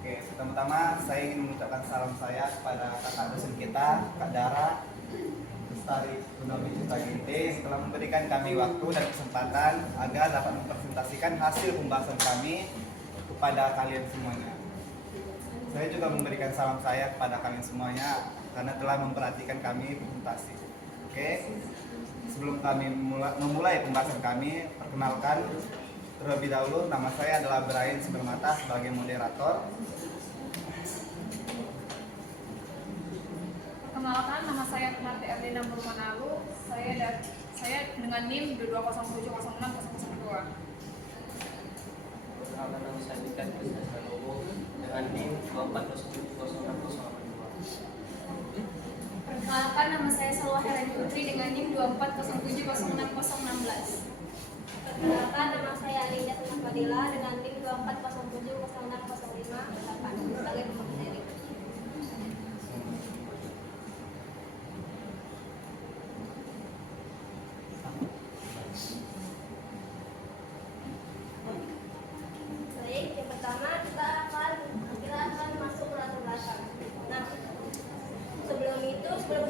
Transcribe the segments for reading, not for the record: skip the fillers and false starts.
Oke, pertama-tama saya ingin mengucapkan salam saya kepada kakak dosen kita, Kak Dara Lestari Gunawi Cipta Ginting, yang telah memberikan kami waktu dan kesempatan agar dapat mempresentasikan hasil pembahasan kami kepada kalian semuanya. Saya juga memberikan salam saya kepada kalian semuanya karena telah memperhatikan kami presentasi. Oke, sebelum kami memulai pembahasan kami, perkenalkan terlebih dahulu, nama saya adalah Brian Subermata sebagai moderator. Perkenalkan, nama saya Marti Erlina Murmanalu. Saya dengan NIM 2070602. Perkenalkan, nama saya Dikan Krisnasalowo dengan NIM 240706082. Perkenalkan, nama saya Salwa Herani Putri dengan NIM 240706016. Perkenalkan, nama saya Alinda Tuna Fadila dengan NIM 240706058 sebagai pemateri. Baik, yang pertama kita akan masuk ke latar belakang. Nah, sebelum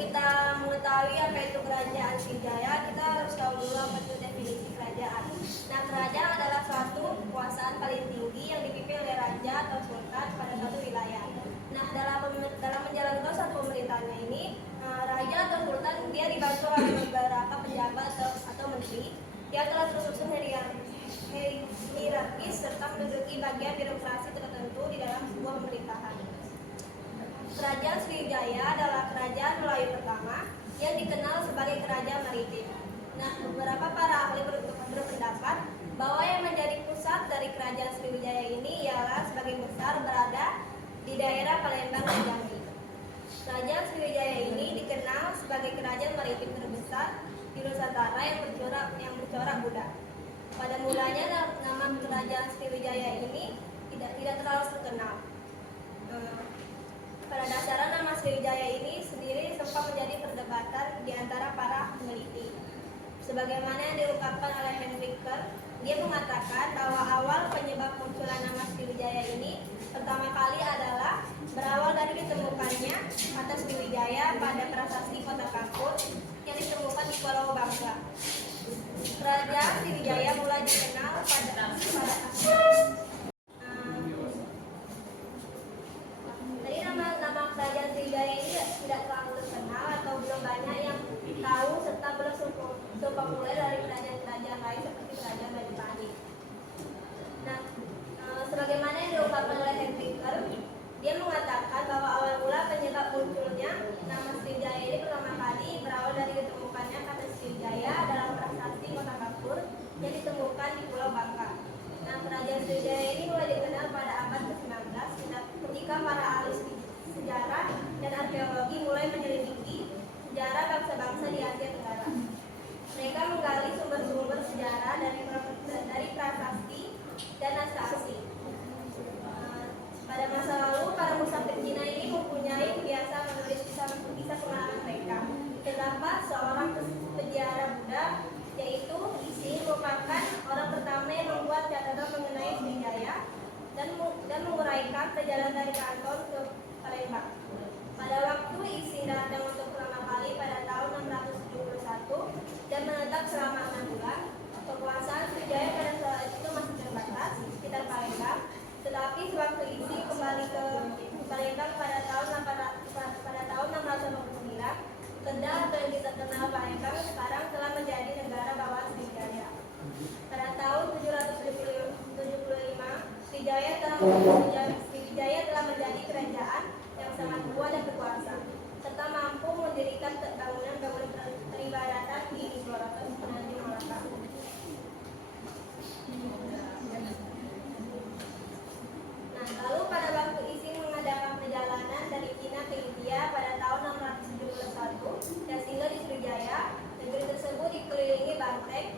kita mengetahui apa itu kerajaan Sriwijaya, kita harus tahu dulu apa itu definisi kerajaan. Nah, kerajaan adalah suatu kekuasaan paling tinggi yang dipimpin oleh raja atau sultan pada suatu wilayah. Nah, dalam menjalankan suatu pemerintahannya ini, raja atau sultan dia dibantu oleh beberapa pejabat atau menteri yang telah tersusun hierarkis serta menduduki bagian birokrasi tertentu di dalam sebuah pemerintahan. Kerajaan Sriwijaya adalah kerajaan Melayu pertama yang dikenal sebagai kerajaan maritim. Nah, beberapa para ahli berpendapat bahwa yang menjadi pusat dari kerajaan Sriwijaya ini ialah sebagian besar berada di daerah Palembang dan Jambi. Kerajaan Sriwijaya ini dikenal sebagai kerajaan maritim terbesar di Nusantara yang bercorak budak. Pada mulanya nama kerajaan Sriwijaya ini tidak terlalu terkenal. Pada dasarnya nama Sriwijaya ini sendiri sempat menjadi perdebatan di antara para peneliti. Sebagaimana yang diungkapkan oleh Henry Kerr, dia mengatakan bahwa awal penyebab munculnya nama Sriwijaya ini pertama kali adalah berawal dari ditemukannya kata Sriwijaya pada prasasti Kota Kapur yang ditemukan di Pulau Bangka. Kerajaan Sriwijaya mulai dikenal pada Jadi nama kerajaan Sriwijaya ini tidak terlalu terkenal atau belum banyak yang tahu serta belum sepopuler dari kerajaan-kerajaan lain seperti kerajaan Majapahit. Nah, sebagaimana yang diungkapkan oleh Henry Kerr, dia mengatakan bahwa awal mula penyebab munculnya nama Sriwijaya ini pertama kali berawal dari ditemukannya kata Sriwijaya dalam prasasti Kota Kapur yang ditemukan di Pulau Bangka. Nah, kerajaan Sriwijaya ini mulai dikenal pada abad ke-19 ketika para ahli sejarah dan arkeologi mulai menyelidiki sejarah bangsa-bangsa di Asia Tenggara. Mereka menggali sumber-sumber sejarah dari prasasti dan naskah-asli. Pada masa lalu, para musafir Cina ini mempunyai kebiasaan menulis kisah pengalaman mereka. Terdapat seorang peziarah Buddha, yaitu Isi, merupakan orang pertama yang membuat catatan mengenai Sriwijaya dan menguraikan perjalanan dari Kanton ke Palembang. Pada waktu Isi datang untuk pertama kali pada tahun 671 dan menetap selama 6 bulan, kekuasaan Sriwijaya pada saat itu masih terbatas di sekitar Palembang. Tetapi sewaktu Isi kembali ke Palembang pada tahun 689, Kendal atau yang kita kenal Palembang sekarang telah menjadi negara bawah Sriwijaya. Pada tahun 775, Sriwijaya telah menjadi kerajaan yang sangat kuat dan berkuasa, serta mampu mendirikan bangunan-bangunan peribadatan di Purworejo dan di Malaka. Nah, lalu pada waktu Isi mengadakan perjalanan dari Cina ke India pada tahun 671 dan singgah di Sriwijaya, negeri tersebut dikelilingi banteng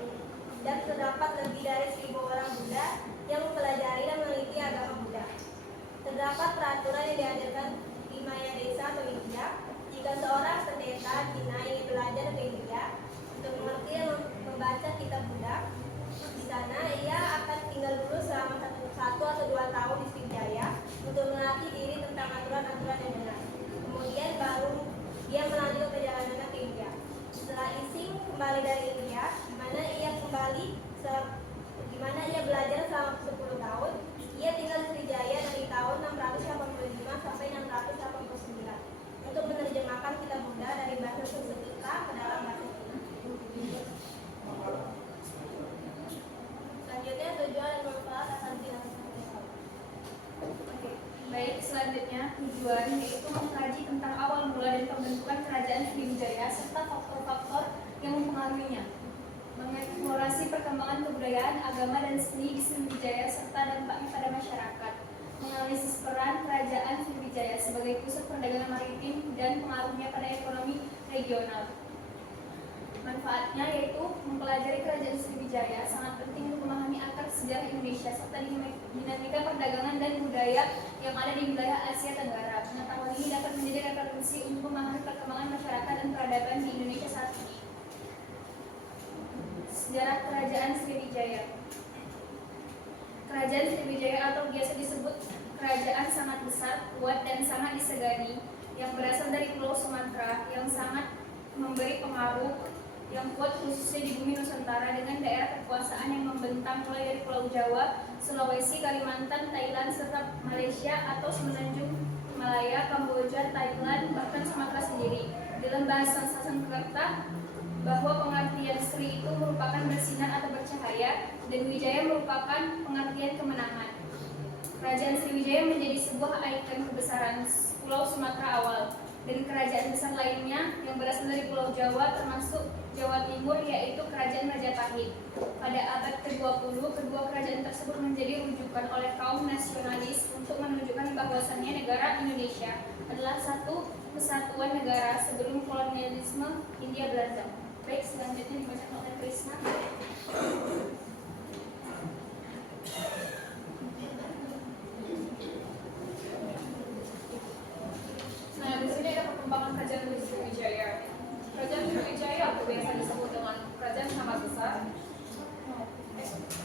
dan terdapat lebih dari 1.000 orang Buddha yang mempelajari dan meneliti agama Buddha. Terdapat peraturan yang diajarkan di Maya Desa atau India. Jika seorang pendeta Cina ingin belajar ke India untuk mengerti dan bertujuan yaitu mengkaji tentang awal mula dan pembentukan kerajaan Sriwijaya serta faktor-faktor yang mempengaruhinya, mengeksplorasi perkembangan kebudayaan, agama, dan seni di Sriwijaya serta dampaknya pada masyarakat, menganalisis peran kerajaan Sriwijaya sebagai pusat perdagangan maritim dan pengaruhnya pada ekonomi regional. Manfaatnya yaitu mempelajari kerajaan Sriwijaya sangat penting untuk memahami akar sejarah Indonesia serta dinamika perdagangan dan budaya yang ada di wilayah Asia Tenggara. Pengetahuan ini dapat menjadi referensi untuk memahami perkembangan masyarakat dan peradaban di Indonesia saat ini. Sejarah Kerajaan Sriwijaya. Kerajaan Sriwijaya atau biasa disebut kerajaan sangat besar, kuat, dan sangat disegani yang berasal dari Pulau Sumatera yang sangat memberi pengaruh yang kuat khususnya di bumi Nusantara dengan daerah kekuasaan yang membentang mulai dari Pulau Jawa, Sulawesi, Kalimantan, Thailand, serta Malaysia atau Semenanjung Malaya, Kamboja, Thailand, bahkan Sumatera sendiri. Dalam bahasa Sanskerta, bahwa pengertian Sri itu merupakan bersinar atau bercahaya dan Wijaya merupakan pengertian kemenangan. Kerajaan Sriwijaya menjadi sebuah ikon kebesaran Pulau Sumatera awal. Dan kerajaan besar lainnya yang berasal dari Pulau Jawa termasuk Jawa Timur yaitu Kerajaan Majapahit. Pada abad ke-20, kedua kerajaan tersebut menjadi rujukan oleh kaum nasionalis untuk menunjukkan bahwasannya negara Indonesia adalah satu kesatuan negara sebelum kolonialisme Hindia Belanda. Baik, selanjutnya dibacakan oleh Krisna. Nah, di sini ada perkembangan kerajaan Sriwijaya. Kerajaan Sriwijaya atau biasa disebut dengan kerajaan sangat besar.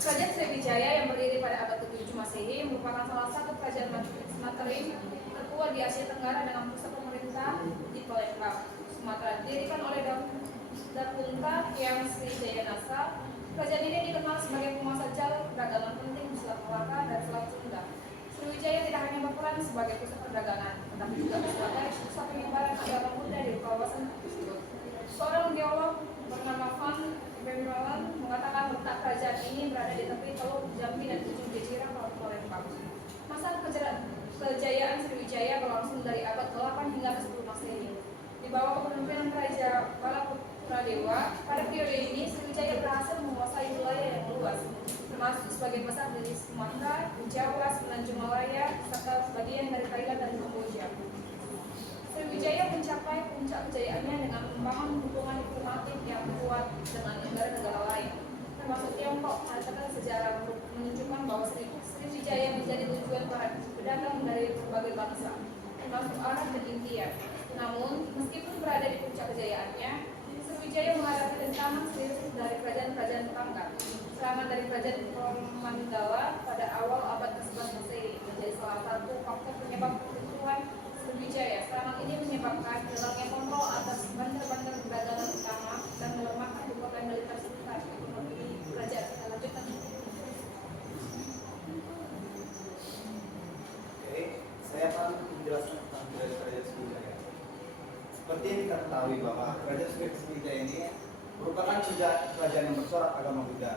Kerajaan Sriwijaya yang berdiri pada abad ke-7 Masehi merupakan salah satu kerajaan materim tertua di Asia Tenggara dengan pusat pemerintah di Palembang, Sumatera. Didirikan oleh Dapunta yang Sriwijaya Nasa. Kerajaan ini dikenal sebagai penguasa jalur perdagangan penting di Selat Malaka dan Selat Sunda. Sriwijaya tidak hanya berperan sebagai pusat perdagangan, tetapi juga sebagai pusat penyebaran agama Buddha di kawasan tersebut. Seorang geolog bernama Van Bemmelen mengatakan letak kerajaan ini berada di tepi Teluk Jambi dan ujung jezirah Palembang. Masa kejayaan Sriwijaya berlangsung dari abad ke-8 hingga ke-10 Masehi. Di bawah kepemimpinan Raja Balaputradewa, pada periode ini Sriwijaya berhasil menguasai wilayah yang luas, termasuk sebagian besar dari Sumatera, Jawa, Semenanjung Malaya, serta sebagian dari Thailand dan Kamboja. Sriwijaya mencapai puncak kejayaannya dengan membangun hubungan diplomatik yang kuat dengan negara-negara lain, termasuk Tiongkok. Catatan sejarah menunjukkan bahwa Sriwijaya menjadi tujuan para pedagang dari berbagai bangsa, termasuk Arab dan India. Namun, meskipun berada di puncak kejayaannya, Sriwijaya menghadapi tantangan serius dari kerajaan-kerajaan tetangga. Serangan dari kerajaan Mandala pada awal abad ke-11 Masehi menjadi salah satu faktor penyebab kekacauan Sriwijaya. Serangan ini menyebabkan hilangnya kontrol atas bandar-bandar perdagangan utama dan melemahkan kekuatan militer serta ekonomi kerajaan. Kita lanjutkan. Oke, saya akan menjelaskan tentang budaya kerajaan Sriwijaya. Seperti yang kita ketahui bahwa kerajaan Sriwijaya ini merupakan kerajaan yang bercorak agama Buddha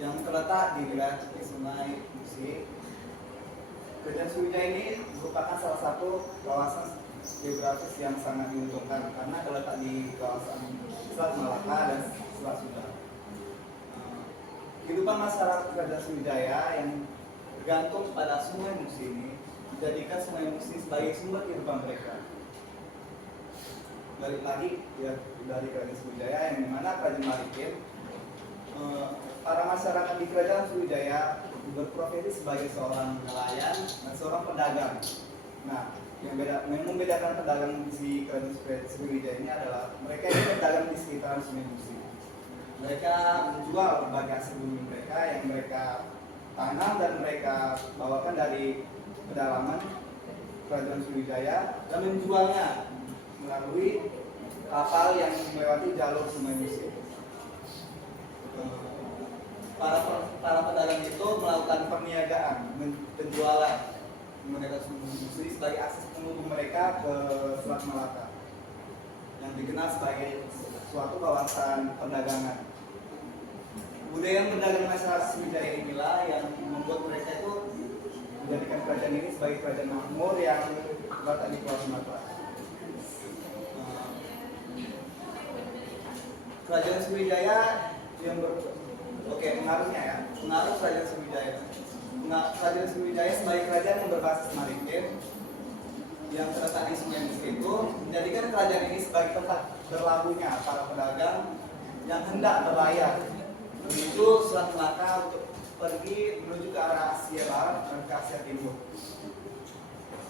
yang terletak di wilayah Sungai Musi. Kerajaan Sriwijaya ini merupakan salah satu kawasan geografis yang sangat diuntungkan karena terletak di kawasan Selat Malaka dan Selat Sunda. Kehidupan masyarakat Kerajaan Sriwijaya yang bergantung pada Sungai Musi ini menjadikan Sungai Musi sebagai sumber kehidupan mereka. Balik lagi ya dari Kerajaan Sriwijaya yang dimana kerajaan maritim, para masyarakat di Kerajaan Sriwijaya berprofesi sebagai seorang nelayan dan seorang pedagang. Nah, yang membedakan pedagang di Kerajaan Sriwijaya ini adalah mereka ini berdagang di sekitaran Sungai Musi. Mereka menjual berbagai hasil bumi mereka yang mereka tanam dan mereka bawakan dari pedalaman Kerajaan Sriwijaya dan menjualnya melalui kapal yang melewati jalur Sungai Musi. Para pedagang itu melakukan perniagaan, penjualan mereka Musi sebagai akses penghubung mereka ke Selat Malaka yang dikenal sebagai suatu kawasan perdagangan. Budaya berdagang masyarakat Sriwijaya inilah yang membuat mereka itu menjadikan kerajaan kerajaan ini sebagai kerajaan makmur yang terletak di Pulau Sumatera. Kerajaan Sriwijaya yang pengaruhnya ya, pengaruh kerajaan Sriwijaya. Kerajaan Sriwijaya sebagai kerajaan yang berbasis maritim yang terletak di Sungai Musi itu menjadikan kerajaan ini sebagai tempat berlabuhnya para pedagang yang hendak berlayar menuju Selat Melaka untuk pergi menuju ke arah Asia Barat dan ke Asia Timur.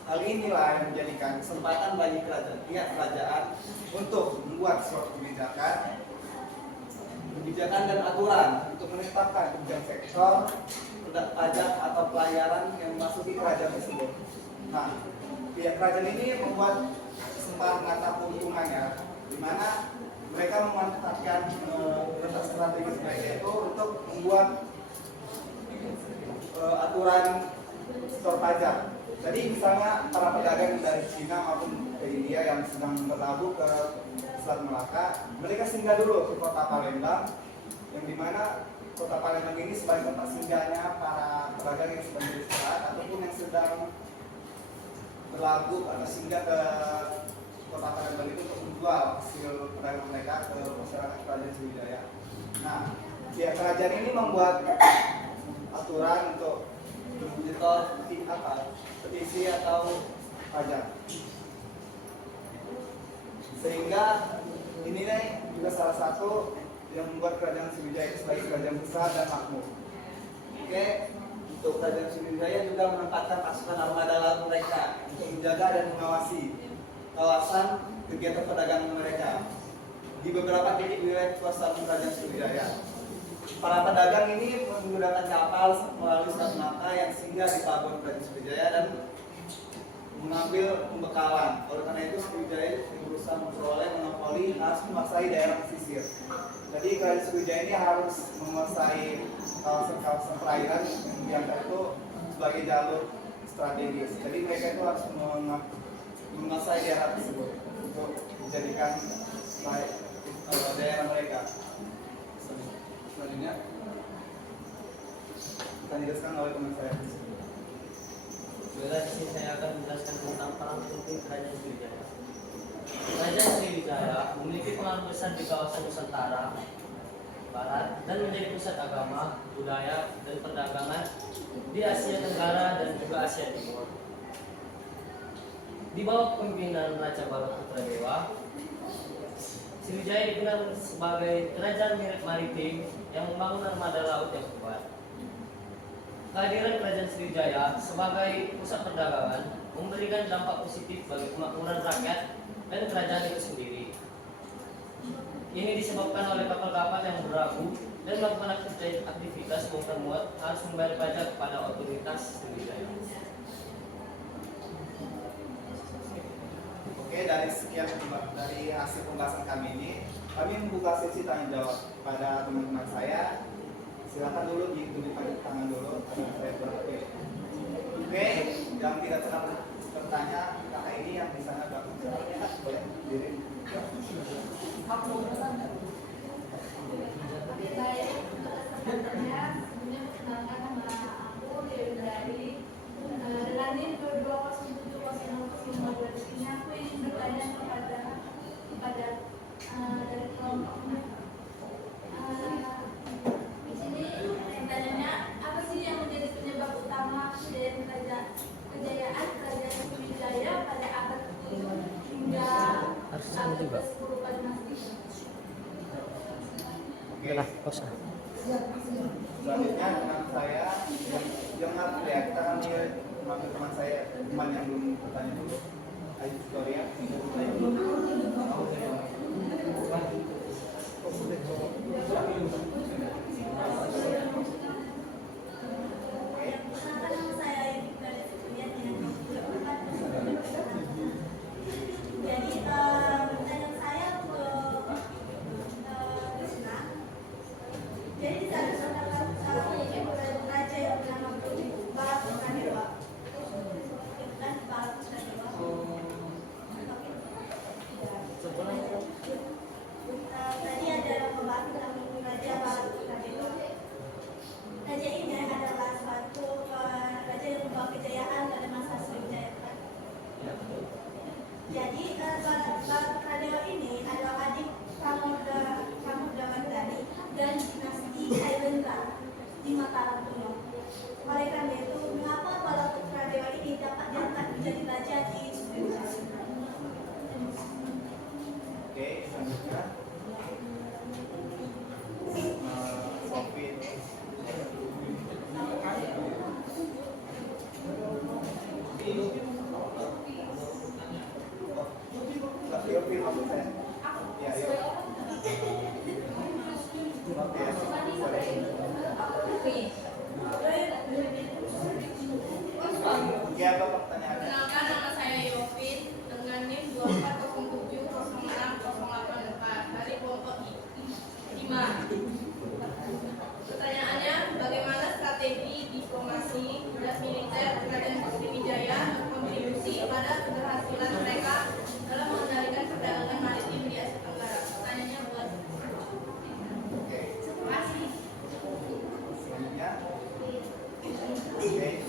Hal inilah yang menjadikan kesempatan bagi kerajaan untuk membuat suatu kebijakan dan aturan untuk menetapkan kebijakan sektor pajak atau pelayaran yang memasuki kerajaan tersebut. Nah, pihak kerajaan ini membuat kesempatan mata keuntungannya, di mana mereka memanfaatkan letak strategis mereka itu untuk membuat aturan setor pajak. Jadi misalnya para pedagang dari Cina maupun dari India yang sedang berlabuh ke Selat Melaka, mereka singgah dulu ke kota Palembang, yang dimana kota Palembang ini sebagai tempat singgahnya para pedagang yang sedang beristirahat ataupun yang sedang berlabuh atau singgah ke kota Palembang itu untuk menjual hasil perdagangan mereka ke masyarakat kerajaan Sriwijaya. Nah, pihak kerajaan ini membuat aturan untuk menyetor petisi atau pajak, sehingga ini juga salah satu yang membuat kerajaan Sriwijaya sebagai kerajaan besar dan makmur. Oke, untuk kerajaan Sriwijaya juga menempatkan pasukan armada laut mereka untuk menjaga dan mengawasi kawasan kegiatan perdagangan mereka di beberapa titik wilayah kekuasaan kerajaan Sriwijaya. Para pedagang ini menggunakan kapal melalui Selat Melaka yang singgah di pelabuhan kerajaan Sriwijaya dan mengambil pembekalan. Oleh karena itu Sriwijaya berusaha memperoleh monopoli harus menguasai daerah pesisir. Jadi kerajaan Sriwijaya ini harus menguasai kawasan perairan yang dianggap itu sebagai jalur strategis. Jadi mereka itu harus menguasai daerah tersebut untuk dijadikan daerah mereka. Selanjutnya akan dijelaskan oleh teman saya. Di sini saya akan menjelaskan tentang peran penting kerajaan Sriwijaya. Kerajaan Sriwijaya memiliki pengaruh besar di kawasan Nusantara Barat dan menjadi pusat agama, budaya, dan perdagangan di Asia Tenggara dan juga Asia Timur. Di bawah kepemimpinan Raja Balaputradewa, Sriwijaya dikenal sebagai kerajaan maritim yang membangun armada laut yang kuat. Kehadiran kerajaan Sriwijaya sebagai pusat perdagangan memberikan dampak positif bagi kemakmuran rakyat dan kerajaan itu sendiri. Ini disebabkan oleh kapal-kapal yang berlabuh dan melakukan aktivitas bongkar muat harus membayar pajak kepada otoritas Sriwijaya. Oke, dari sekian dari hasil pembahasan kami ini, kami membuka sesi tanya jawab pada teman-teman saya. Silakan dulu ditunjukkan tangan dulu, saya berarti. Oke, yang tidak pernah bertanya kakak ini yang di sana belakang boleh diri. Dengan NIM 22070605 ini aku ingin bertanya kepada dari kelompoknya. Di sini pertanyaannya, apa sih yang menjadi penyebab utama kejayaan kerajaan Sriwijaya pada abad ke-7 hingga abad ke-10 pada nanti? Oke. Selanjutnya teman saya yang ya, kita akan mengambil teman saya, teman yang belum bertanya dulu. Ayo Victoria. Tadi ada pembahasan tentang Raja Balaputradewa. Oke, apa pertanyaannya? Perkenalkan, nama saya Yovin dengan NIM 24070608 dari kelompok 5. Pertanyaannya, bagaimana strategi diplomasi dan militer Kerajaan Sriwijaya berkontribusi pada keberhasilan mereka dalam mengendalikan perdagangan maritim di Asia Tenggara? Pertanyaannya buat Oke. masih. Selanjutnya. Oke.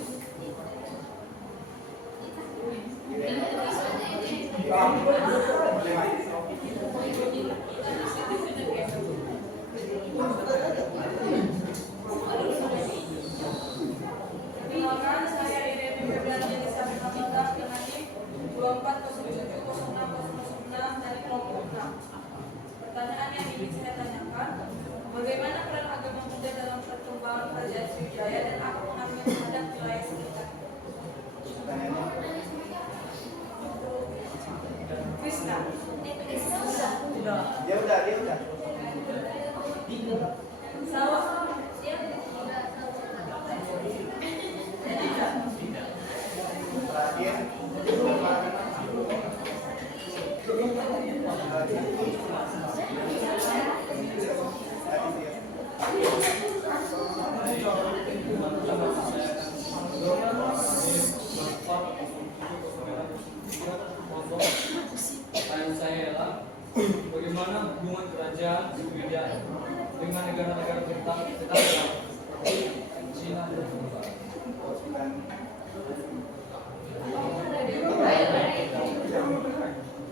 Perkenalkan, saya Irene Febriana Jenisari Matinda dengan NIM 24070606 dari kelompok 6. Pertanyaan yang ingin saya tanyakan, bagaimana peran agama Buddha dalam perkembangan Kerajaan Sriwijaya dan apa pengaruhnya terhadap wilayah sekitar? Pertanyaannya. Krishna. Dia udah. Sawah. Terakhir. Pertanyaan saya adalah bagaimana hubungan kerajaan Sriwijaya dengan negara-negara tetangga seperti China dan Rusia?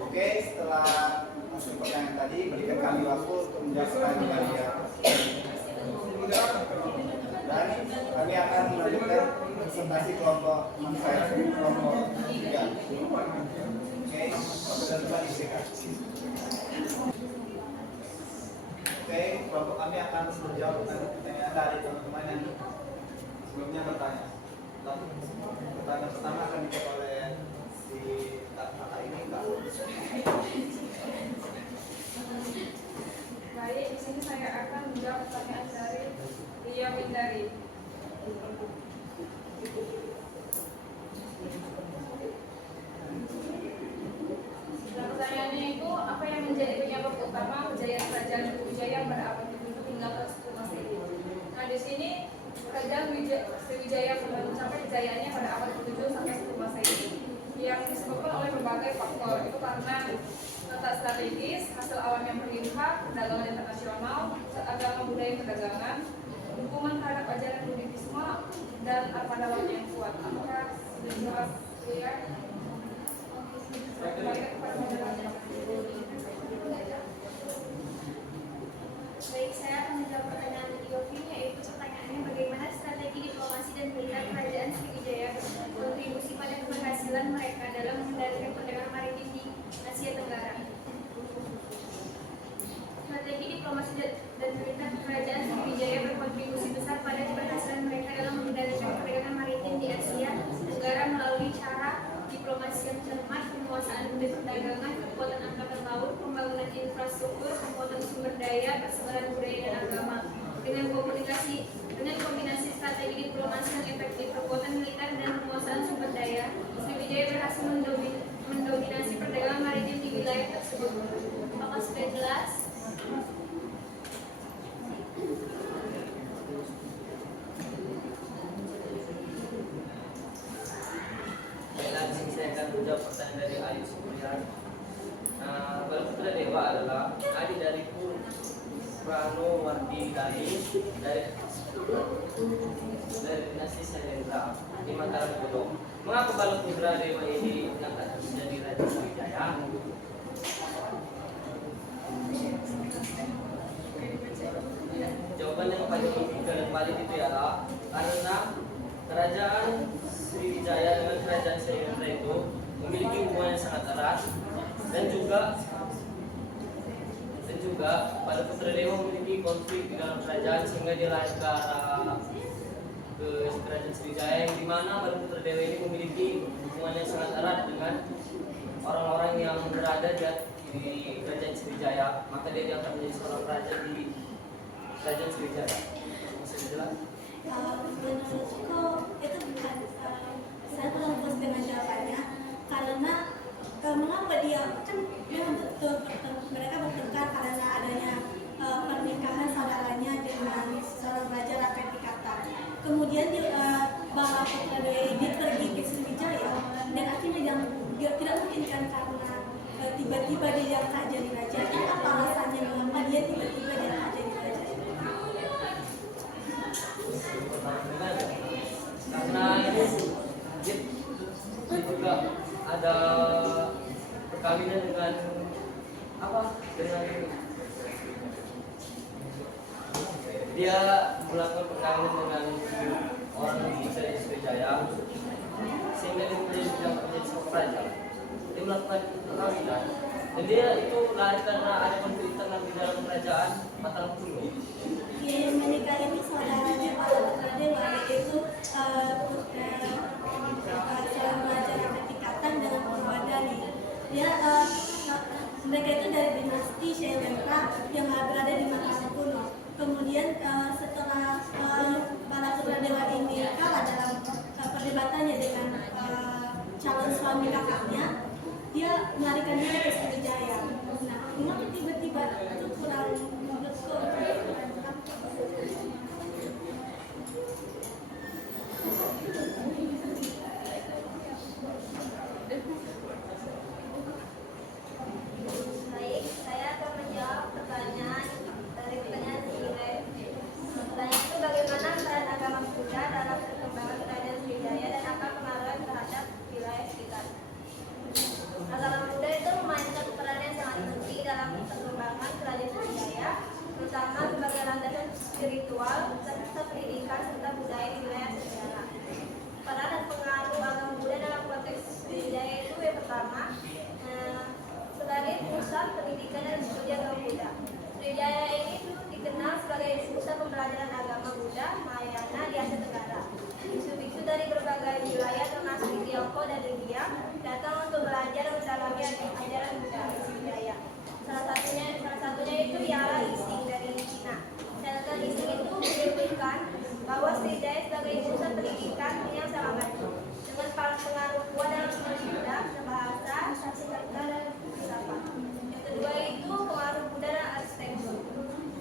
Oke, setelah masuk pertanyaan tadi, berikan kami waktu untuk menjawab pertanyaan kalian. Dan kami akan melanjutkan presentasi kelompok teman saya, kelompok 3. Oke, teman-teman isikan. Oke, kelompok kami akan menjawab pertanyaan dari teman-teman yang sebelumnya bertanya. Pertanyaan pertama akan dijawab oleh si kakak ini, Kak. Baik, di sini saya akan menjawab pertanyaan dari Ria Windari. Nah, pertanyaannya itu, apa yang menjadi penyebab utama kejayaan Kerajaan Sriwijaya pada abad ke-7 hingga ke-10 Masehi? Nah, di sini Kerajaan Sriwijaya mencapai kejayaannya pada abad ke-7 sampai 10 Masehi yang disebabkan oleh berbagai faktor. Itu karena letak strategis, hasil alam yang berlimpah, perdagangan internasional, agama budaya perdagangan, dukungan terhadap ajaran Buddhisme, dan armada laut yang kuat. Apakah sudah jelas ya? Kembali kepada majalah. Baik, saya akan menjawab pertanyaan dari Yovin, yaitu pertanyaannya bagaimana strategi diplomasi dan militer Kerajaan Sriwijaya berkontribusi pada keberhasilan mereka dalam mengendalikan perdagangan maritim di Asia Tenggara. Strategi diplomasi dan militer Kerajaan Sriwijaya berkontribusi besar pada keberhasilan mereka dalam mengendalikan perdagangan maritim di Asia Tenggara melalui cara diplomasi yang cermat, penguasaan bidang perdagangan, kekuatan angkatan laut, pembangunan infrastruktur, penguatan sumber daya, persebaran budaya dan agama. Dengan kombinasi strategi diplomasi yang efektif, kekuatan militer dan penguasaan sumber daya, Sriwijaya berhasil mendominasi perdagangan maritim di wilayah tersebut. Apakah sudah jelas? Baiklah, di sini saya akan menjawab pertanyaan dari Ayu Supriyan. Balaputra Dewa adalah adik dari Prano Wardi dari dinasti Sailendra di Mataram Kudo. Mengapa Balaputra Dewa ini diangkat menjadi Raja Sriwijaya? Jawaban yang paling logika dan valid itu adalah karena Kerajaan Sriwijaya dengan Kerajaan Sailendra itu memiliki hubungan yang sangat erat dan juga Balaputra Dewa memiliki konflik di dalam kerajaan sehingga dia lari ke arah ke Kerajaan Sriwijaya yang dimana Balaputra Dewa ini memiliki hubungan yang sangat erat dengan orang-orang yang berada di Kerajaan Sriwijaya, maka dia diangkat menjadi seorang raja di Kerajaan Sriwijaya. Masih jelas? menurutku itu bukan saya belum tiba-tiba dia diangkat jadi raja? Apa alasannya mengapa dia tiba-tiba diangkat jadi raja? Karena ini dia juga ada perkawinan dengan apa? Dengan dia melakukan perkawinan dengan orang dari Sriwijaya sehingga dia menjadi seorang raja. Dia melakukan perkawinan dan dia itu lari karena ada konflik di dalam kerajaan Mataram kuno. Dia yang menikah ini saudaranya Baladewa, yaitu seorang raja raja tingkatan dengan Purwadani. Mereka itu dari dinasti Syailendra yang berada di Mataram kuno. Kemudian setelah Baladewa ini kalah dalam perdebatannya dengan calon suami kakaknya, dia melarikan diri ke Sriwijaya. Nah, mengapa tiba-tiba itu kurang menurutku? Baik, saya akan menjawab pertanyaan dari pertanyaan Sriwijaya. Pertanyaan itu bagaimana peran agama Buddha dalam perkembangan kerajaan Sriwijaya dan apa pengaruhnya terhadap wilayah sekitar. Agama Buddha itu memainkan peran yang sangat penting dalam perkembangan kerajaan Sriwijaya, terutama sebagai landasan spiritual serta pendidikan serta budaya di wilayah sekitar. Peran dan pengaruh agama Buddha dalam konteks Sriwijaya itu yang pertama, sebagai pusat pendidikan dan studi agama Buddha. Sriwijaya ini dikenal sebagai pusat pembelajaran agama Buddha Mahayana di Asia Tenggara. Biksu-biksu dari berbagai wilayah termasuk di Tiongkok dan India datang untuk belajar dan mendalami ajaran Buddha di Sriwijaya. Salah satunya itu Yara Ising dari Cina. Catatan Ising itu menyebutkan bahwa Sriwijaya sebagai pusat pendidikan yang sangat maju dengan pengaruh kuat dalam Buddha, bahasa, sastra dan filsafat. Yang kedua itu pengaruh Buddha dan arsitektur.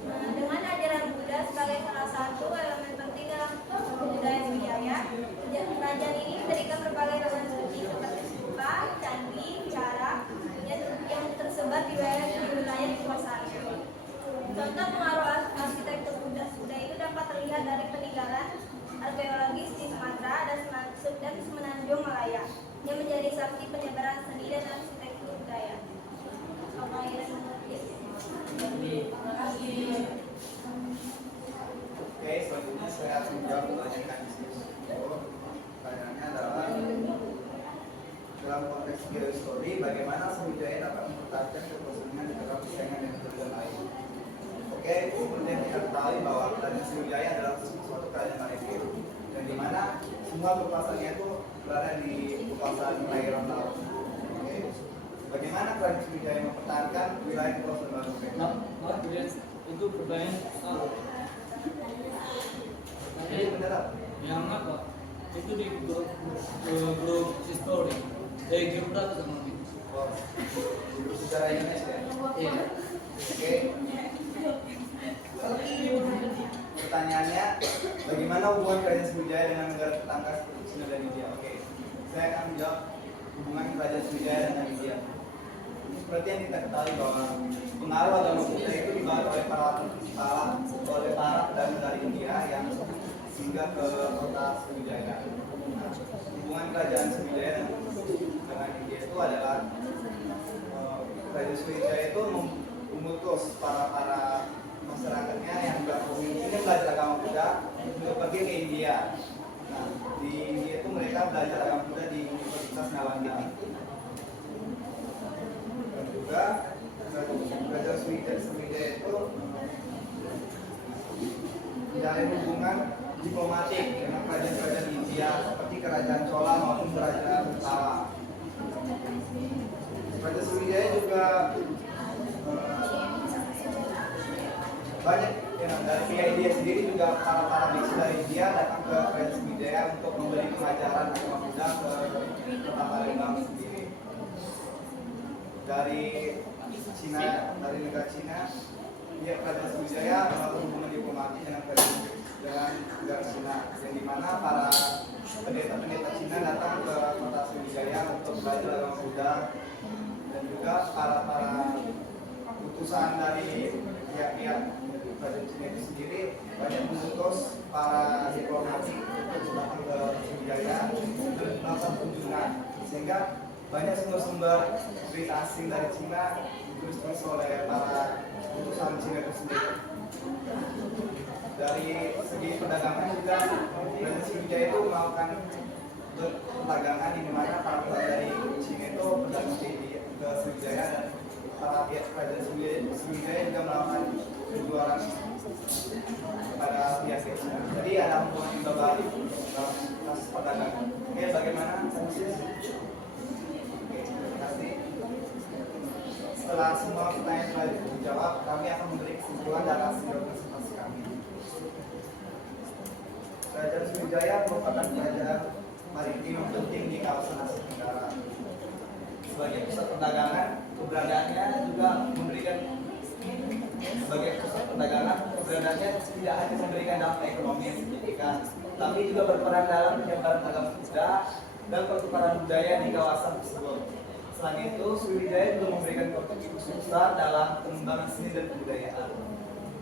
Dengan ajaran Buddha sebagai salah satu elemen penting dalam budaya Sriwijaya, kerajaan ini mendirikan berbagai bangunan suci seperti stupa, candi, vihara yang tersebar di wilayah dikuasaannya. Contoh pengaruh arsitektur Buddha itu dapat terlihat dari peninggalan arkeologis di Sumatera dan Semenanjung Malaya yang menjadi saksi penyebaran seni dan arsitektur budaya. Oke, selanjutnya saya akan menjawab pertanyaan di sini. Pertanyaannya adalah dalam konteks geohistory, bagaimana Sriwijaya dapat mempertahankan keposisinya di dalam persaingan dengan negara lain? Oke, seperti yang kita ketahui bahwa kerajaan Sriwijaya adalah suatu kerajaan maritim, dan di mana semua kekuasaannya itu berada di kekuasaan perairan laut. Oke, bagaimana kerajaan Sriwijaya mempertahankan wilayah kekuasaan baru? Maaf, itu pertanyaan salah. Jadi benar. Yang apa? Itu di grup history. Geography sama gitu. Oh, sejarah Indonesia. Iya. Oke. Pertanyaannya, bagaimana hubungan kerajaan Sriwijaya dengan negara tetangga seperti China dan India? Oke, saya akan menjawab hubungan kerajaan Sriwijaya dengan India. Seperti yang kita ketahui bahwa pengaruh agama Buddha itu dibawa oleh para pedagang dari India yang singgah ke kota Sriwijaya. Nah, hubungan kerajaan Sriwijaya dengan India itu adalah kerajaan Sriwijaya itu memutus para masyarakatnya yang ingin belajar agama Buddha untuk pergi ke India. Nah, di India itu mereka belajar agama Buddha di Universitas Nalanda. Dan juga kerajaan Sriwijaya itu menjalin hubungan diplomatik dengan kerajaan-kerajaan India seperti kerajaan Chola maupun kerajaan Pala. Kerajaan Sriwijaya juga banyak dari pihak India sendiri juga para biksu dari India datang ke kerajaan Sriwijaya untuk memberi pengajaran agama Buddha ke kota Palembang sendiri. Dari Cina, dari negara Cina, kerajaan Sriwijaya melakukan hubungan diplomatik dengan negara Cina, yang dimana para pendeta Cina datang ke kota Sriwijaya untuk belajar agama Buddha dan juga para utusan dari pihak-pihak kerajaan Cina itu sendiri banyak mengutus para diplomatik untuk datang ke Sriwijaya dan melakukan kunjungan, sehingga banyak sumber-sumber berita asing dari Cina ditulis oleh para utusan Cina itu sendiri. Dari segi perdagangan juga Kerajaan Sriwijaya itu melakukan perdagangan di mana para pihak dari Cina itu berdagang ke Sriwijaya, dan para pihak Kerajaan Sriwijaya juga melakukan penjualan pada pihak Cina. Jadi ada hubungan yang berbalik dalam kasus perdagangan. Oke, bagaimana analisis? Oke, terima kasih. Setelah semua pertanyaan telah dijawab, kami akan memberi kesimpulan dan hasil presentasi kami. Kerajaan Sriwijaya merupakan kerajaan maritim yang penting di kawasan Asia Tenggara. Sebagai pusat perdagangan, keberadaannya juga memberikan tidak hanya memberikan dampak ekonomi yang signifikan, tapi juga berperan dalam penyebaran agama Buddha dan pertukaran budaya di kawasan tersebut. Selain itu, Sriwijaya juga memberikan kontribusi besar dalam pengembangan seni dan kebudayaan.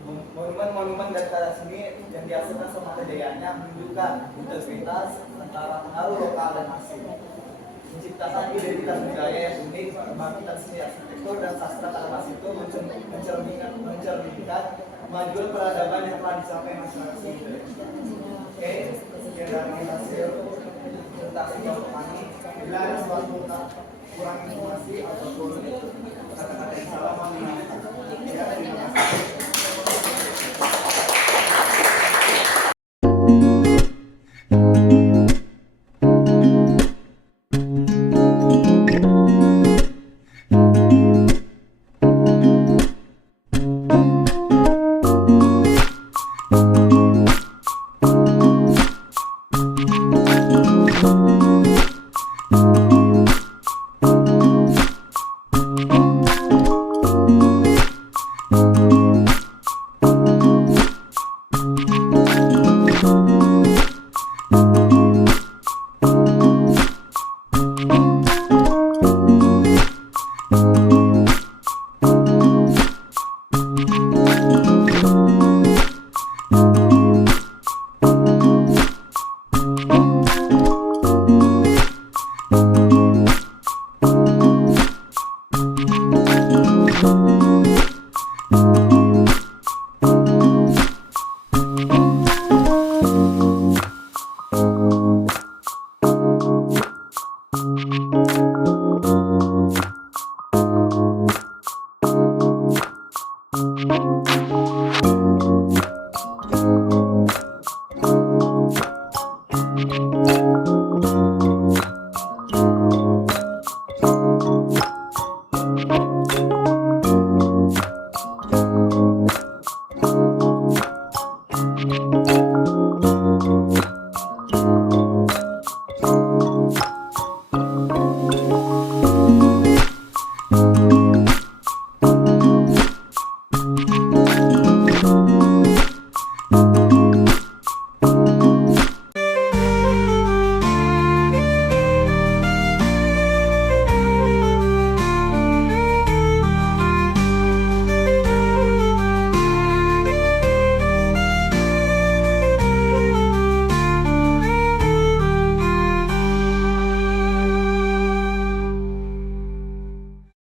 Monumen-monumen dan karya seni yang dihasilkan semata jayanya menunjukkan integritas antara pengaruh lokal dan asing, menciptakan identitas budaya yang unik, kebangkitan seni arsitektur dan sastra pada masa itu mencerminkan kemajuan peradaban yang telah dicapai masyarakat Sriwijaya. Oke, sekian dari hasil presentasi kami. Bila ada suatu kurang informasi ataupun kata-kata yang salah, mohon maaf. Ya, terima kasih.